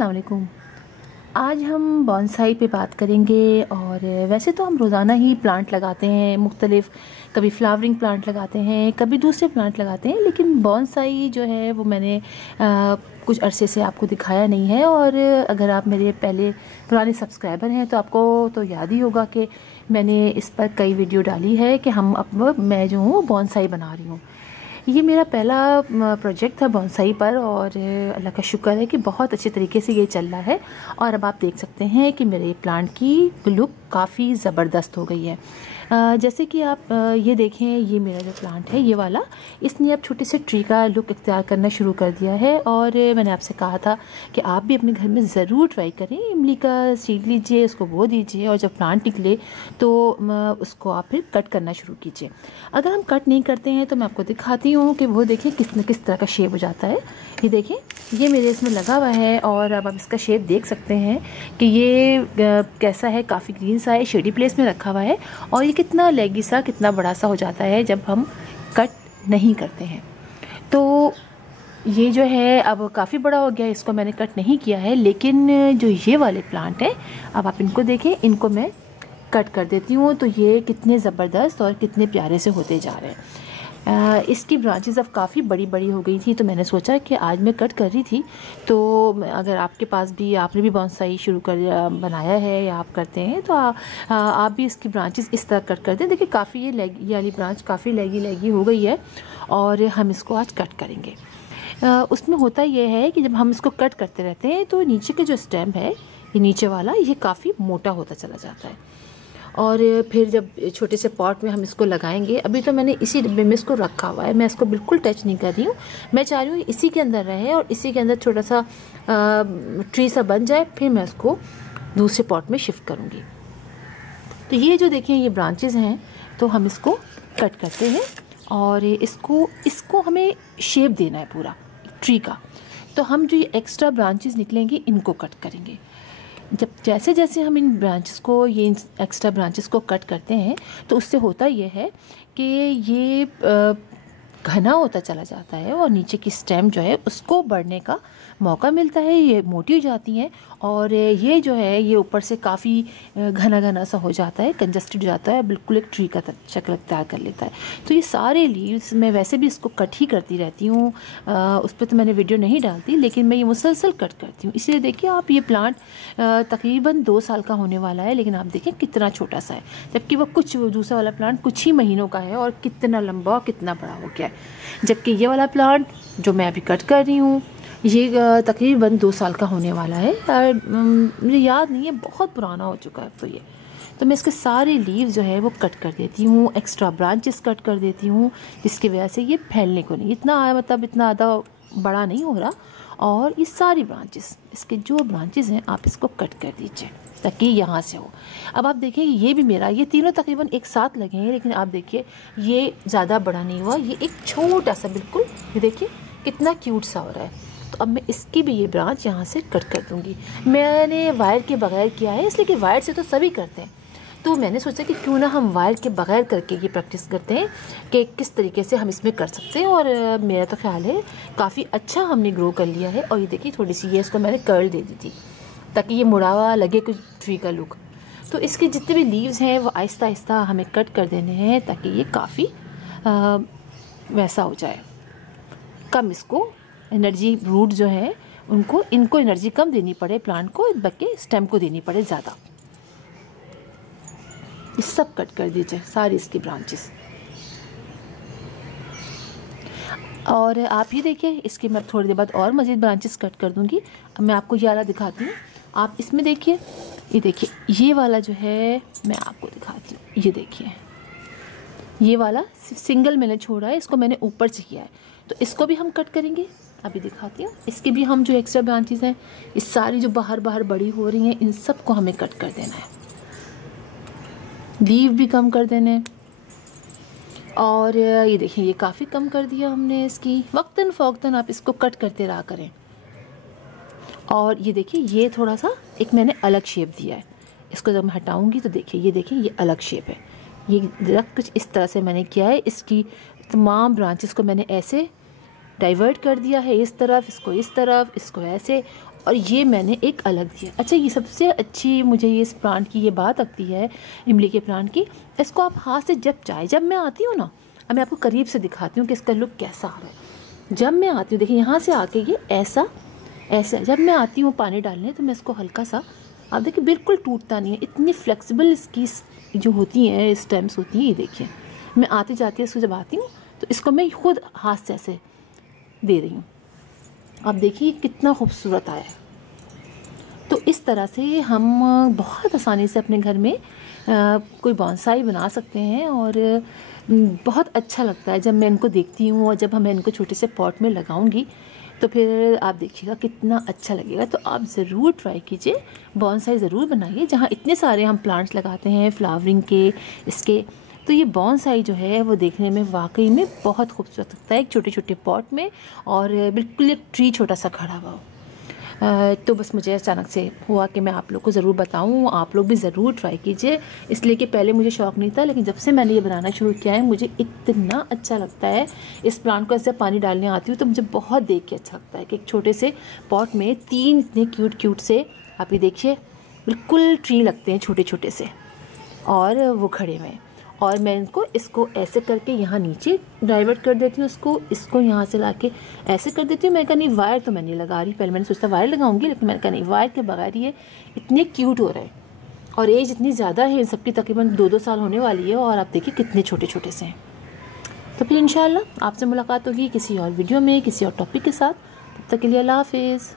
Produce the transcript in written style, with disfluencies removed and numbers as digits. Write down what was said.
अस्सलाम वालेकुम। आज हम बॉन्साई पे बात करेंगे। और वैसे तो हम रोज़ाना ही प्लांट लगाते हैं मुख्तलिफ़, कभी फ्लावरिंग प्लांट लगाते हैं, कभी दूसरे प्लांट लगाते हैं, लेकिन बॉन्साई जो है वो मैंने कुछ अरसे से आपको दिखाया नहीं है। और अगर आप मेरे पहले पुराने सब्सक्राइबर हैं तो आपको तो याद ही होगा कि मैंने इस पर कई वीडियो डाली है कि मैं जो हूँ बॉन्साई बना रही हूँ। ये मेरा पहला प्रोजेक्ट था बॉन्साई पर, और अल्लाह का शुक्र है कि बहुत अच्छे तरीके से ये चल रहा है। और अब आप देख सकते हैं कि मेरे प्लांट की लुक काफ़ी ज़बरदस्त हो गई है। जैसे कि आप ये देखें, ये मेरा जो प्लांट है ये वाला, इसने अब छोटे से ट्री का लुक इख्तियार करना शुरू कर दिया है। और मैंने आपसे कहा था कि आप भी अपने घर में ज़रूर ट्राई करें, इमली का सीड लीजिए, उसको बो दीजिए, और जब प्लांट निकले तो उसको आप फिर कट करना शुरू कीजिए। अगर हम कट नहीं करते हैं तो मैं आपको दिखाती हूँ कि वो देखिए किस तरह का शेप हो जाता है। ये देखें, ये मेरे इसमें लगा हुआ है, और अब आप इसका शेप देख सकते हैं कि ये कैसा है, काफ़ी ग्रीन सा है, शेडी प्लेस में रखा हुआ है। और ये कितना लेगी सा, कितना बड़ा सा हो जाता है जब हम कट नहीं करते हैं। तो ये जो है अब काफ़ी बड़ा हो गया, इसको मैंने कट नहीं किया है। लेकिन जो ये वाले प्लांट हैं, अब आप इनको देखें, इनको मैं कट कर देती हूँ तो ये कितने ज़बरदस्त और कितने प्यारे से होते जा रहे हैं। इसकी ब्रांचेस अब काफ़ी बड़ी बड़ी हो गई थी, तो मैंने सोचा कि आज मैं कट कर रही थी, तो अगर आपके पास भी, आपने भी बॉन्साई शुरू कर बनाया है या आप करते हैं, तो आप भी इसकी ब्रांचेस इस तरह कट कर दें। देखिए काफ़ी ये वाली ब्रांच काफ़ी लेगी हो गई है, और हम इसको आज कट करेंगे। उसमें होता यह है कि जब हम इसको कट करते रहते हैं तो नीचे के जो स्टेम है, ये नीचे वाला, ये काफ़ी मोटा होता चला जाता है। और फिर जब छोटे से पॉट में हम इसको लगाएंगे, अभी तो मैंने इसी डिब्बे में इसको रखा हुआ है, मैं इसको बिल्कुल टच नहीं कर रही हूँ। मैं चाह रही हूँ इसी के अंदर रहे और इसी के अंदर छोटा सा ट्री सा बन जाए, फिर मैं इसको दूसरे पॉट में शिफ्ट करूँगी। तो ये जो देखिए ये ब्रांचेस हैं, तो हम इसको कट करते हैं, और इसको हमें शेप देना है पूरा ट्री का। तो हम जो ये एक्स्ट्रा ब्रांचेस निकलेंगे इनको कट करेंगे। जैसे जैसे हम इन ब्रांचेस को, ये एक्स्ट्रा ब्रांचेस को कट करते हैं, तो उससे होता ये है कि ये घना होता चला जाता है, और नीचे की स्टेम जो है उसको बढ़ने का मौका मिलता है, ये मोटी हो जाती हैं, और ये जो है ये ऊपर से काफ़ी घना सा हो जाता है, कंजस्टेड हो जाता है, बिल्कुल एक ट्री का शक्ल तैयार कर लेता है। तो ये सारे लीव्स मैं वैसे भी इसको कट ही करती रहती हूँ, उस पर तो मैंने वीडियो नहीं डालती, लेकिन मैं ये मुसलसल कट करती हूँ। इसलिए देखिए आप, ये प्लांट तकरीबन 2 साल का होने वाला है, लेकिन आप देखें कितना छोटा सा है, जबकि वो दूसरा वाला प्लांट कुछ ही महीनों का है और कितना लंबा और कितना बड़ा हो गया है। जबकि ये वाला प्लांट जो मैं अभी कट कर रही हूँ, ये तकरीबन 2 साल का होने वाला है, और मुझे याद नहीं है, बहुत पुराना हो चुका है तो ये। तो मैं इसके सारे लीव्स जो है वो कट कर देती हूँ, एक्स्ट्रा ब्रांचेस कट कर देती हूँ, जिसकी वजह से ये फैलने को नहीं, इतना आधा बड़ा नहीं हो रहा। और ये सारी ब्रांचेस, इसके जो ब्रांचेस हैं आप इसको कट कर दीजिए ताकि यहाँ से हो। अब आप देखिए ये भी मेरा, ये तीनों तकरीबन एक साथ लगे हैं, लेकिन आप देखिए ये ज़्यादा बड़ा नहीं हुआ, ये एक छोटा सा बिल्कुल, ये देखिए कितना क्यूट सा हो रहा है। तो अब मैं इसकी भी ये ब्रांच यहाँ से कट कर दूँगी। मैंने वायर के बगैर किया है, इसलिए कि वायर से तो सभी करते हैं, तो मैंने सोचा कि क्यों ना हम वायर के बगैर करके ये प्रैक्टिस करते हैं कि किस तरीके से हम इसमें कर सकते हैं। और मेरा तो ख्याल है काफ़ी अच्छा हमने ग्रो कर लिया है। और ये देखिए थोड़ी सी ये इसको मैंने कर्ल दे दी थी ताकि ये मुड़ा हुआ लगे कुछ ट्री का लुक। तो इसके जितने भी लीव्स हैं वो आहिस्ता आहिस्ता हमें कट कर देने हैं ताकि ये काफ़ी वैसा हो जाए, कम इसको एनर्जी, रूट जो है इनको एनर्जी कम देनी पड़े प्लांट को, बल्कि स्टेम को देनी पड़े ज़्यादा। ये सब कट कर दीजिए सारी इसकी ब्रांचेस। और आप ये देखिए, इसके मैं थोड़ी देर बाद और मज़ीद ब्रांचेस कट कर दूंगी। अब मैं आपको ये वाला दिखाती हूँ, आप इसमें देखिए, ये देखिए ये वाला जो है मैं आपको दिखाती हूँ, ये देखिए ये वाला सिंगल मैंने छोड़ा है, इसको मैंने ऊपर से किया है, तो इसको भी हम कट करेंगे। अभी दिखाती हूँ, इसके भी हम जो एक्स्ट्रा ब्रांचेस हैं, इस सारी जो बाहर बड़ी हो रही हैं, इन सब को हमें कट कर देना है, लीव भी कम कर देने। और ये देखिए ये काफ़ी कम कर दिया हमने इसकी, वक्तन फ़ौक्तन आप इसको कट करते रहा करें। और ये देखिए ये थोड़ा सा एक मैंने अलग शेप दिया है, इसको जब मैं हटाऊंगी तो देखिए ये अलग शेप है, ये दरख्त कुछ इस तरह से मैंने किया है। इसकी तमाम ब्रांचेस को मैंने ऐसे डाइवर्ट कर दिया है, इस तरफ, इसको इस तरफ, इसको ऐसे, और ये मैंने एक अलग दिया। अच्छा, ये सबसे अच्छी मुझे ये इस प्लांट की ये बात लगती है, इमली के प्लांट की, इसको आप हाथ से जब मैं आती हूँ ना, अब मैं आपको करीब से दिखाती हूँ कि इसका लुक कैसा आ रहा है। जब मैं आती हूँ, देखिए यहाँ से आके ये ऐसा जब मैं आती हूँ पानी डालने, तो मैं इसको हल्का सा, आप देखिए बिल्कुल टूटता नहीं है, इतनी फ्लेक्सिबल इसकी जो होती हैं स्टेम्स होती हैं। ये देखिए मैं आती जाती है इसको, जब आती हूँ तो इसको मैं खुद हाथ से ऐसे दे रही हूँ। आप देखिए कितना खूबसूरत आया है। तो इस तरह से हम बहुत आसानी से अपने घर में कोई बॉन्साई बना सकते हैं, और बहुत अच्छा लगता है जब मैं इनको देखती हूँ, और जब मैं इनको छोटे से पॉट में लगाऊंगी तो फिर आप देखिएगा कितना अच्छा लगेगा। तो आप ज़रूर ट्राई कीजिए, बॉन्साई ज़रूर बनाइए। जहाँ इतने सारे हम प्लांट्स लगाते हैं फ्लावरिंग के, इसके, तो ये बॉन्साई जो है वो देखने में वाकई में बहुत खूबसूरत लगता है, एक छोटे छोटे पॉट में, और बिल्कुल एक ट्री छोटा सा खड़ा हुआ हो। तो बस मुझे अचानक से हुआ कि मैं आप लोग को ज़रूर बताऊं, आप लोग भी ज़रूर ट्राई कीजिए। इसलिए कि पहले मुझे शौक़ नहीं था, लेकिन जब से मैंने ये बनाना शुरू किया है मुझे इतना अच्छा लगता है। इस प्लांट को ऐसे पानी डालने आती हूँ तो मुझे बहुत देख के अच्छा लगता है कि एक छोटे से पॉट में 3 इतने क्यूट से, आप ये देखिए बिल्कुल ट्री लगते हैं छोटे छोटे से, और वो खड़े हुए हैं। और मैं इसको ऐसे करके यहाँ नीचे डाइवर्ट कर देती हूँ, इसको यहाँ से लाके ऐसे कर देती हूँ। मैं कहा नहीं, वायर तो मैं नहीं लगा रही, पहले मैंने सोचा वायर लगाऊंगी, लेकिन मैंने कहा नहीं, वायर के बगैर ये इतने क्यूट हो रहे हैं। और एज इतनी ज़्यादा है इन सबकी, तकरीबन 2-2 साल होने वाली है, और आप देखिए कितने छोटे छोटे से हैं। तो फिर इंशाल्लाह आपसे मुलाकात होगी किसी और वीडियो में, किसी और टॉपिक के साथ। तब तक के लिए अल्लाह हाफिज़।